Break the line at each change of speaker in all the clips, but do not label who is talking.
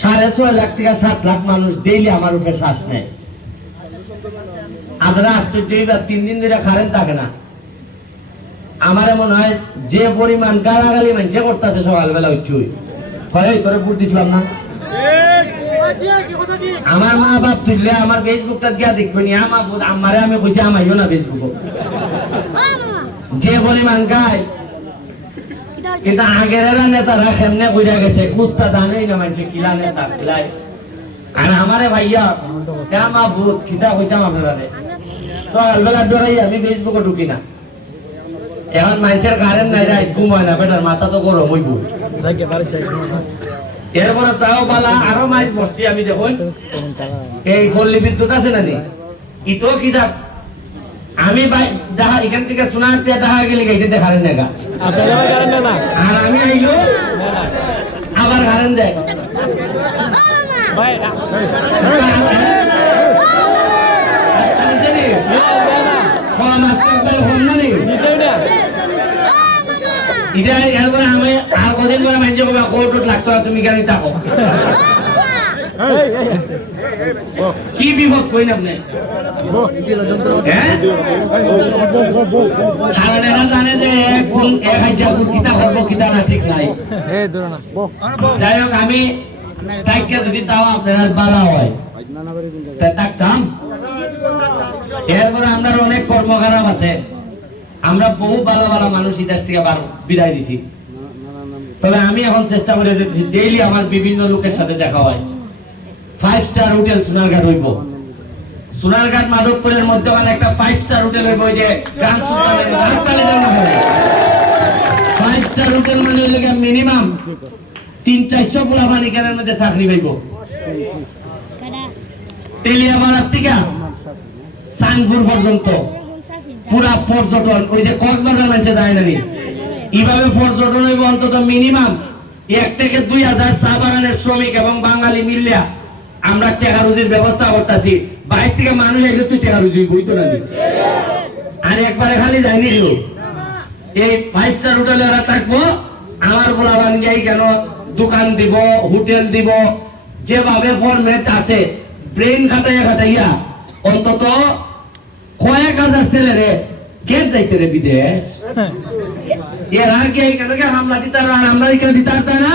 সাড়ে ছয় লাখ থেকে সাত লাখ মানুষ ডেইলি আমার উপরে শ্বাস নেয়। আপনারা আশ্চর্য তিন দিন ধরে কারেন্ট থাকে না। আমার মনে হয় যে পরিমাণ গালাগালি মানুষে করতেছে সকালবেলা উচ্চই হয় তোরে বুট দিছিলাম না? আমার মা বাপ তুললে আমার ফেসবুকটা দিয়া দেখবে নি, আমার আমারে আমি কইছি, আমাইও না ফেসবুক যে পরিমাণ গায় কিন্তু আগের এরা নেতারা কেমনে কইরা গেছে? কুস্তা জানেই না মানুষে কিলা নেতা, কিলাই। আর আমারে ভাইয়া আমার ভূত খিতা কইতাম আপনারা সকালবেলা ডরাই আমি ফেসবুকে ঢুকি না। এখন মানুষের কারেন্ট নাই রাত ঘুমায় না, বেটার মাথা তো গরম হইব। এরপরে তাও বালা আরও মাইল বসছি আমি দেখুন। এই পল্লী বিদ্যুৎ আছে নি ইতো কিতাব আমি দেখা এখান থেকে শোনার দেখা গেলে গাইতে দেখারেন না আর আমি আইলো আবার গারেন দেয় এটা এরপরে আমি আর কদিন পরে মানুষ কবা কোর্ট লাগতো তুমি থাকো? কি বিপদ কইন আপনি? কারণ এরা জানে যে এক হাজার আমরা অনেক কর্মখারাপ আছে। আমরা বহু ভালো ভালো মানুষ দেশ থেকে বিদায় দিছি। তবে আমি এখন চেষ্টা করে ডেইলি আমার বিভিন্ন লোকের সাথে দেখা হয়। ফাইভ স্টার হোটেল সোনারঘাট হইব। সোনারঘাট মাধবপুরের মধ্যখানে একটা ফাইভ স্টার হোটেল যে হোটেল মানে মিনিমাম তিন চারশো পোলা মানিকারের মধ্যে চাকরি পাইব। ওই যে অন্তত মিনিমাম দুই হাজার শ্রমিক এবং বাঙালি মিলিয়া আমরা টেকা রুজির ব্যবস্থা করতেছি। বাইরে থেকে মানুষ আইলে তুই টেকা রুজি বইতো না। আর একবারে খালি যায়নি কেউ? এই ফাইভ স্টার হোটেলে ওরা থাকব আমার বলা বানিয়াই কেন দোকান দিব হোটেল দিব যেভাবে ফরম্যাট আছে ব্রেন খাটাইয়া খাটাইয়া অন্তত কয়েক হাজার ছেলে রে কে যাইতে রে বিদেশ। এরা কে কেন কে হামলা দিতে আর আমরা এখানে দিতে পারতাম না?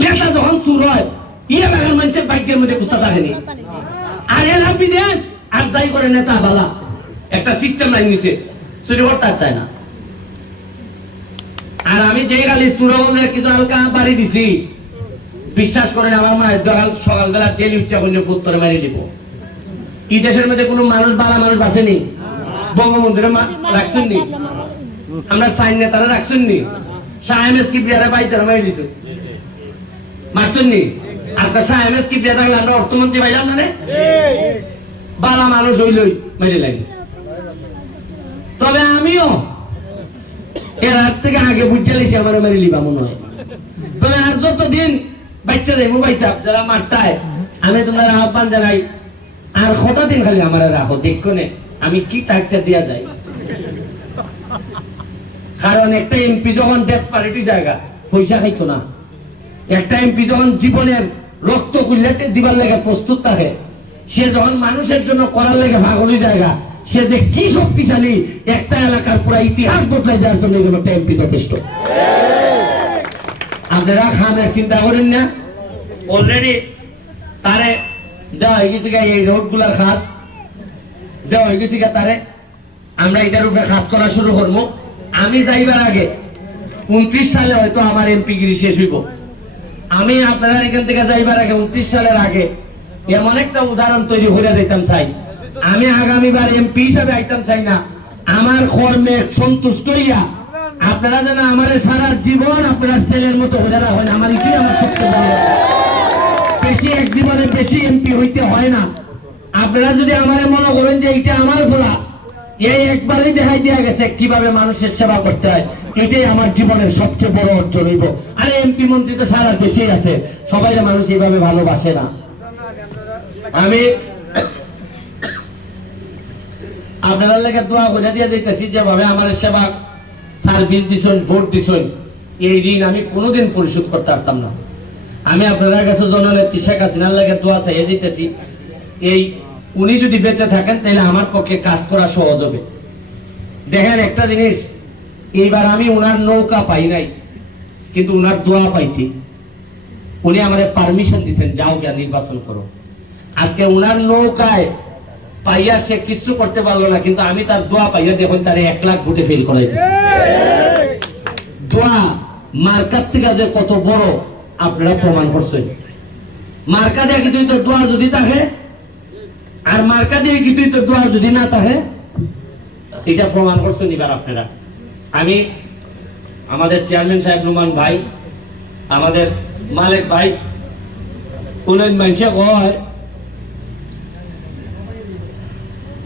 নেতা যখন চুর হয় ইয়ে লাগার মানুষের বাইকের মধ্যে কুস্তা থাকেনি আর এরা বিদেশ আর যাই করে নেতা বালা, একটা সিস্টেম লাইন নিছে, চুরি করতে তাই না। আর আমি যে গালি চুরা বললে কিছু হালকা বাড়ি দিছি, বিশ্বাস করেন আমার মা সকাল সকালবেলা তেল উচ্চা করলে ফুত্তরে মারি দিব। এই দেশের মধ্যে কোনো মানুষ বালা মানুষ বাসেনি বঙ্গবন্ধুরে রাখছেন নি। আমরা সাইন নেতারা রাখছেন নি। সাহেমেস কি বিয়ারে বাইতে মারি দিছে। মারছেন নি আজকে সাহেমেস কি বিয়া থাকলে আমরা অর্থমন্ত্রী পাইলাম না? রে বালা মানুষ হইলই মেরে লাগে। তবে আমিও এর হাত থেকে আগে বুঝে লাইছি আমার মেরে লিবা মনে হয়। তবে আর যতদিন বাচ্চা মোবাইল চাপ যারা মারতায় আমি তোমরা আহ্বান জানাই, আর কটা দিন খালি আমার রাখো, দেখো নে, আমি কি টাকটা দেয়া যায় কারণ একটা এমপি যখন ডেসপারিটি জায়গা, পয়সা খাইতো না। একটা এমপি যখন জীবনের রক্ত কুল্লাতে দিবার লেগে প্রস্তুত থাকে সে যখন মানুষের জন্য করার লেগে ভাগলি জায়গা সে যে কি শক্তিশালী একটা এলাকার পুরো ইতিহাস বদলাই দেওয়ার জন্য এগুলো একটা এমপি যথেষ্ট। আপনারা খামের চিন্তা করেন না। অলরেডি তারে দেওয়া হয়ে গেছে গা এই রোডগুলার খাস। দেওয়া হয়ে গেছে গা তারে আমরা এটার উপরে কাজ করা শুরু করব। আমি যাইবার আগে উনত্রিশ সালে হয়তো আমার এমপি গিরি শেষ হইব। আমি আপনারা এখান থেকে যাইবার আগে উনত্রিশ সালের আগে এমন একটা উদাহরণ তৈরি করে দিতাম, চাই। আমি আগামীবার এমপি হিসাবে আইতাম, চাই না। আমার কর্মে সন্তুষ্ট হইয়া আপনারা যেন আমার সারা জীবন আপনার ছেলের মতো হয়ে রাখেন, আমার এটাই আমার সবচেয়ে বড় বেশি এমপি হইতে হয় না। আপনারা যদি আমার মনে করেন যে এইটা আমার ভোলা এই একবারই দেখাই দেওয়া গেছে কীভাবে মানুষের সেবা করতে হয়। এটাই আমার জীবনের সবচেয়ে বড় অর্জন হইব। আরে এমপি মন্ত্রী তো সারা দেশেই আছে। সবাই মানুষ এইভাবে ভালোবাসে না। আমি আপনারা লেগে দোয়া করে দিয়ে যাইতেছি যেভাবে আমার সেবা সার্ভিস দিছেন, ভোট দিছেন, এই ঋণ আমি কোনোদিন পরিশোধ করতে পারতাম না। আমি আপনাদের কাছে জননেত্রী শেখ হাসিনার লেগে দোয়া চাইয়ে যেতেছি এই উনি যদি বেঁচে থাকেন, তাহলে আমার পক্ষে কাজ করা সহজ হবে। দেখেন একটা জিনিস, এইবার আমি উনার নৌকা পাই নাই, কিন্তু উনার দোয়া পাইছি। উনি আমারে পারমিশন দিছেন, যাও গিয়া নির্বাচন করো। আজকে উনার নৌকায় পাইয়া সে কিছু করতে পারল না, কিন্তু আমি তার দোয়া পাইয়া দেখুন তার এক লাখ ভোটে ফেল করাই দোয়া মার্কার থেকে যে কত বড়, আপনারা প্রমাণ করছেন। মার্কা কিন্তু তো দোয়া যদি থাকে আর মার্কা দিয়ে কিন্তু তো দোয়া যদি না থাকে এটা প্রমাণ করছেন এবার আপনারা। আমি আমাদের চেয়ারম্যান সাহেব নুমান ভাই আমাদের মালিক ভাই উন্নয়ন মানুষে কয়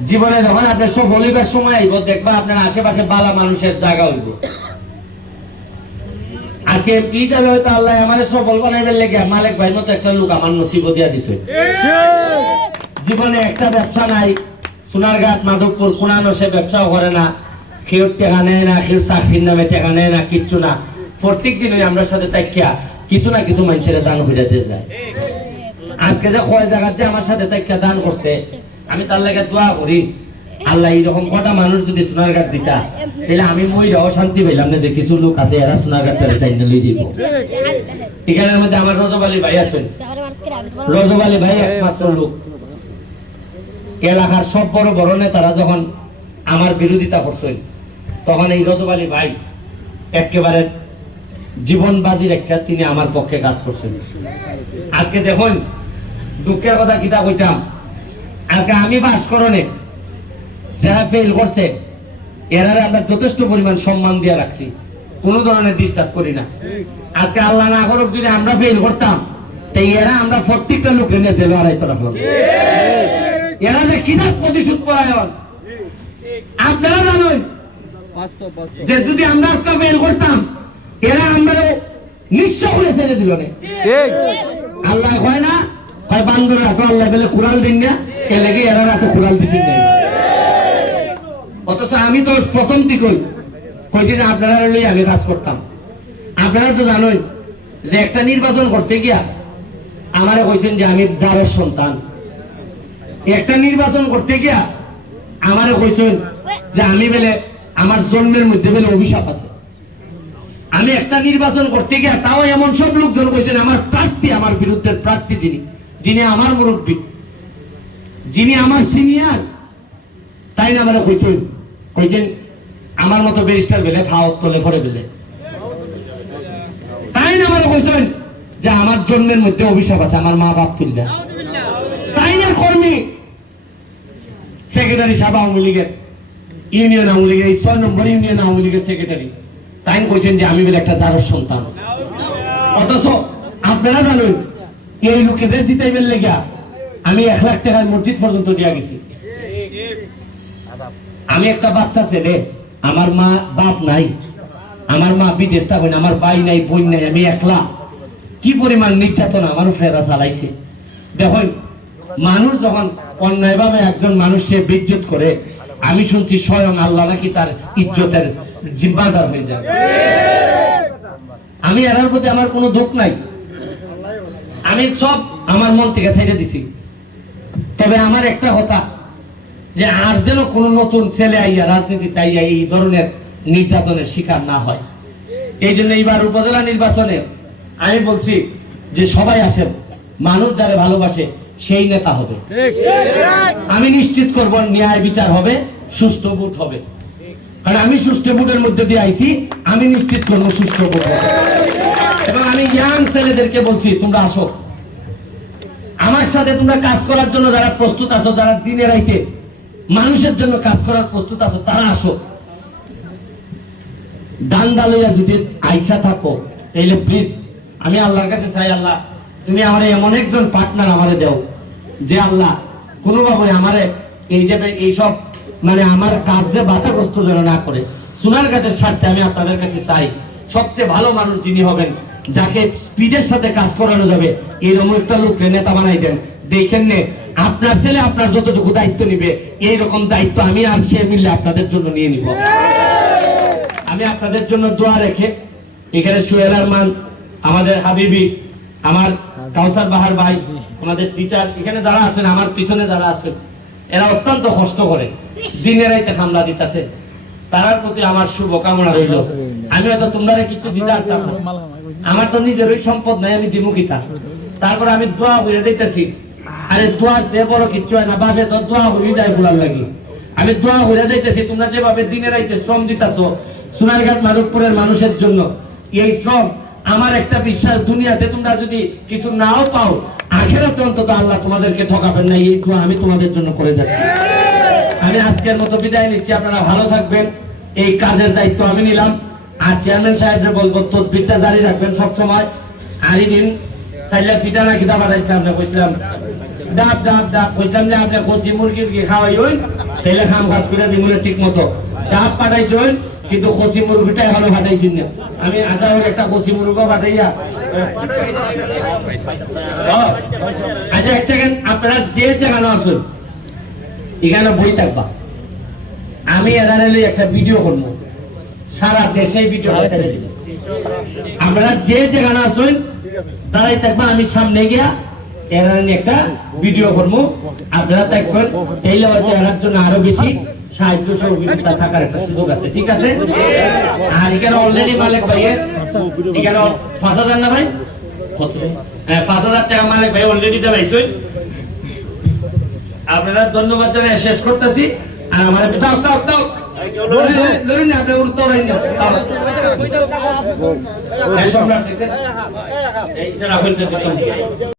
জীবনে যখন আপনার সফল হইবার সময় আইব দেখবা আপনার আশেপাশে বালা মানুষের জায়গা হইব। আজকে এমপি হিসাবে হয়তো আল্লাহ আমার সফল বানাইবার লেগে মালিক ভাই মতো একটা লোক আমার নসিব দিয়া দিছে। জীবনে একটা ব্যবসা নাই। সোনারঘাট মাধবপুর কোনানো সে ব্যবসাও করে না। কেউ টেকা নেয় না কেউ চাকরির নামে টেকা নেয় না কিচ্ছু না। প্রত্যেক দিনই আমরা সাথে তাকিয়া কিছু না কিছু মানুষের দান হইতে যায়। আজকে যে কয় জায়গা যে আমার সাথে তাকিয়া দান করছে আমি তার লাগে দোয়া করি। আল্লাহ এইরকম কটা মানুষ যদি সোনারঘাট দিতা তাহলে আমি মইরাও শান্তি পাইলাম না যে কিছু লোক আছে এরা সোনারঘাট তারা টাইনে লই যাইব। এখানের মধ্যে আমার রজব আলী ভাই আছেন। রজব আলী ভাই একমাত্র লোক। এলাকার সব বড় বড় নেতারা যখন আমার বিরোধিতা করছেন, তখন এই রজব আলী ভাই একেবারে জীবন বাজি রেখা তিনি আমার পক্ষে কাজ করছেন। আজকে দেখুন, দুঃখের কথা কিতা কইতাম, আজকে আমি ভাস্করণে যারা ফেল করছে, এরারে আমরা যথেষ্ট পরিমাণ সম্মান দিয়ে রাখছি, কোনো ধরনের ডিস্টার্ব করি না। আজকে আল্লাহ না করুক, যদি আমরা ফেল করতাম, তাই এরা আমরা প্রত্যেকটা লোক নিয়ে জেলে রাখলাম। এরা যে কিনা প্রতিশোধ পরায়ণ। আপনারা জানেন যে যদি আমরা আজকে ফেল করতাম এরা আমরা নিঃস্ব করে ছেড়ে দিল না আল্লাহ কয় না কয় বান্দর রাখো আল্লাহ বলে কুড়াল দিন না এ লেগে এরা রাতে কুড়াল দিছেন না অথচ আমি তো প্রথম থেকেই কইছি যে আপনারা লই আমি কাজ করতাম। আপনারা তো জানোই যে একটা নির্বাচন করতে গিয়া আমারে কইছেন যে আমি জারের সন্তান। একটা নির্বাচন করতে গিয়া আমারে কইছেন যে আমি বেলে আমার জন্মের মধ্যে বেলে অভিশাপ আছে। আমি একটা নির্বাচন করতে গিয়া তাও এমন সব লোকজন কইছেন, আমার প্রার্থী, আমার বিরুদ্ধের প্রার্থী যিনি যিনি আমার মুরব্বী, যিনি আমার সিনিয়র, তাই না আমরা কইছেন? কইছেন, আমার মতো ব্যারিস্টার বেলে খাওয়ার তলে পড়ে বেলে। তাই না আমরা কইছেন? যে আমার জন্মের মধ্যে অভিশাপ আছে, আমার মা বাপ তুললে তাই না কর্মী? সেক্রেটারি সাহেব আওয়ামী লীগের ইউনিয়ন আওয়ামী লীগের, এই ছয় নম্বর ইউনিয়ন আওয়ামী লীগের সেক্রেটারি। তাই কইছেন যে আমি বলে একটা জারর সন্তান। অথচ আপনারা জানেন, এই লোকেদের জিতাইবেন লেগা আমি এক লাখ টাকার মসজিদ পর্যন্ত দিয়া গেছি। আমি একটা বাচ্চা ছেলে, আমার মা বাপ নাই, আমার মা বিদেশ থাকেন, আমার ভাই নাই, বোন নাই, আমি একলা। কি পরিমাণ নির্যাতন আমার ফেরা চালাইছে। দেখুন, মানুষ যখন অন্যায়ভাবে একজন মানুষকে বিদ্যুৎ করে, আমি শুনছি স্বয়ং আল্লাহ নাকি তার ইজ্জতের জিম্মাদার হয়ে যায়। আমি এরার প্রতি আমার কোনো দুঃখ নাই। আমি সব আমার মন থেকে ছেড়ে দিছি। তবে আমার একটা কথা, যে আর যেন কোনো নতুন ছেলে আইয়া রাজনীতিতে আইয়া এই ধরনের নির্যাতনের শিকার না হয়। এই জন্য এইবার উপজেলা নির্বাচনে আমি বলছি যে সবাই আসেন। মানুষ যারা ভালোবাসে সেই নেতা হবে। আমি নিশ্চিত করব ন্যায় বিচার হবে, সুষ্ঠু ভোট হবে। কারণ আমি সুষ্ঠু ভোটের মধ্যে দিয়ে আইছি, আমি নিশ্চিত করব সুষ্ঠু ভোট হবে। এবং আমি ইয়াং ছেলেদেরকে বলছি, তোমরা আসো। আমার সাথে তোমরা কাজ করার জন্য যারা প্রস্তুত আছো, যারা দিনে রাইতে মানুষের জন্য কাজ করার প্রস্তুত আছো, তারা আসো। দান দালইয়া যদি আইসা থাকো, তাইলে প্লিজ আমি আল্লাহর কাছে চাই আল্লাহ তুমি আমার এমন একজন পার্টনার আমারে দাও, যে আল্লাহ কোনোভাবে আমারে এই যে এইসব মানে আমার কাজ যে বাধাগ্রস্ত যেন না করে। সোনার গাছের স্বার্থে আমি আপনাদের কাছে চাই, সবচেয়ে ভালো মানুষ যিনি হবেন, যাকে স্পিডের সাথে কাজ করানো যাবে এইরকম একটা লোককে নেতা বানাই দেন। দেখেন নে, আপনার ছেলে আপনার যতটুকু দায়িত্ব নিবে, এইরকম দায়িত্ব আমি আর সে মিললে আপনাদের জন্য নিয়ে নিব। আমি আপনাদের জন্য দোয়া রেখে, এখানে সুহেল আরমান, আমাদের হাবিবি, আমার কাউসার বাহার ভাই আমাদের টিচার এখানে যারা আছেন আমার পিছনে যারা আছেন এরা অত্যন্ত কষ্ট করে দিনের রাইতে হামলা দিতেছে। তার প্রতি আমার শুভ কামনা রইল আমি হয়তো তোমরা কিছু দিতে পারতাম না। আমার তো নিজের ওই সম্পদ নাই আমি দিমুখিতা তারপর আমি দোয়া করে দিতেছি আরে দোয়ার যে বড় কিচ্ছু হয় না বাবে তো দোয়া হয়ে যায় বুলার লাগি। আমি দোয়া হয়ে যাইতেছি তোমরা যেভাবে দিনে রাইতে শ্রম দিতেছো সোনারঘাট মাধবপুরের মানুষের জন্য এই শ্রম আমার একটা বিশ্বাস, দুনিয়াতে তোমরা যদি কিছু নাও পাও, আখেরাতে অন্তত আল্লাহ তোমাদেরকে ঠকাবেন না, এই দোয়া আমি তোমাদের জন্য করে যাচ্ছি। আমি আজকের মতো বিদায় নিচ্ছি, আপনারা ভালো থাকবেন, এই কাজের দায়িত্ব আমি নিলাম। আর চেয়ারম্যান সাহেবরে বলব, তদবিরটা জারি রাখবেন সব সময় আর দিন চাইলে পিঠা না খিদা পাঠাইছিলাম না কইছিলাম, ডাব ডাব ডাব, কইছিলাম যে আপনি কষি মুরগির খাওয়াই হইন তাইলে খাম কাজ করে দিমুনে ঠিক মতো। ডাব পাঠাইছেন কিন্তু কষি মুরগিটা এখনও পাঠাইছেন না। আমি আশা করি একটা কষি মুরগও পাঠাইয়া ও, আচ্ছা এক সেকেন্ড আপনারা যে যেখানে আসুন এখানে বই থাকবা। আমি এদারে লই একটা ভিডিও করব। সারা দেশে ভিডিও আপনারা যে যেখানে আসুন দাঁড়াই থাকবা আমি সামনে গিয়া এরার নিয়ে একটা ভিডিও করব। আপনারা দেখবেন হয়তো এরার জন্য আরও বেশি সাহায্য সহযোগিতা থাকার একটা সুযোগ আছে, ঠিক আছে? আর এখানে অলরেডি মালিক ভাইয়ের, এখানে পাঁচ হাজার না ভাই? হ্যাঁ পাঁচ হাজার টাকা মালিক ভাই অলরেডি দেওয়াইছেন আপনারা ধন্যবাদ জানাই শেষ করতেছি। আর আমার দাও দাও দাও। লড়ুন আপনি